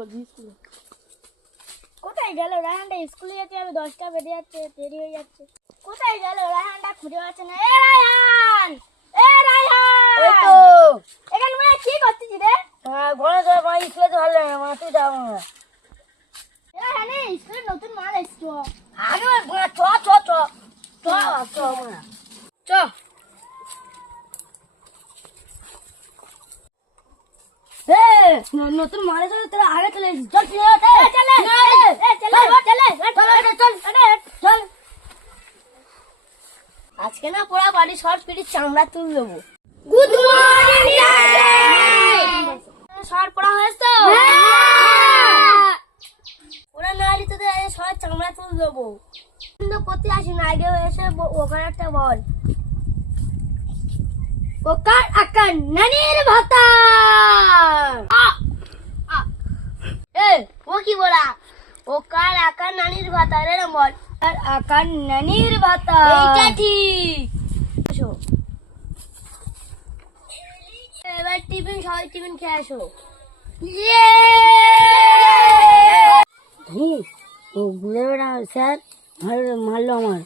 করবি স্কুলে। কোথায় গেল রায়হানটা? স্কুলে যেতে হবে, 10টা বেজে যাচ্ছে, দেরি হয়ে যাচ্ছে। কোথায় গেল রায়হানটা? খুঁজে পাচ্ছে না। এ রায়হান, এ রায়হান, এই তো এখানে মানে কি করছিস রে? ঘরে যাওয়া মা স্কুলে তো ভালো লাগে মা, তুই যাও না। রায়হান স্কুলে নতুন মাল এসছো। আগে চ চ চ চ চ চ নতুন মারে চলে তোরা আগে চলে এসেছিস। চল চল। আজকে না পুরা বাড়ি শর্ট পিটির চামড়া তুল দেবো। Good morning. শর্ট পড়া হয়েছে তো? ওরা নাড়ি তোদের শর্ট চামড়া তুল দেবো। কিন্তু করতে আসি না, আগে এসে ওখানে একটা বল। ওকার আকার নানির ভাতা। ও কি বলা? ও কার আকার নানির ভাতা রে বল। আর আকার নানির ভাতা। এইটা ঠিক। এবার টিফিন, সবাই টিফিন খেয়ে আসো। ও ঘুরে বেড়া স্যার মারলো আমার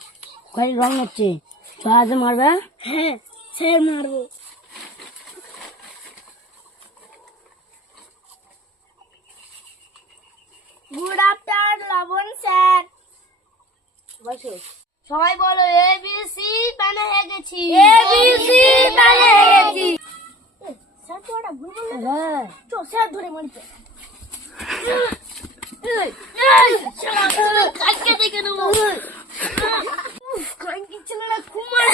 ঘরে রং হচ্ছে। আজকে মারবে? হ্যাঁ স্যার মারবো। গুড আফটার লবণ স্যার। সবাই বলো ABC প্যানে হয়ে গেছি। ABC প্যানে হয়ে গেছি। স্যার তো ওটা ভুল বললেন। হ্যাঁ চল স্যার ধরে মারিতে। কালকে দেখে নেবো। কান কিচ্ছে না, খুব মার।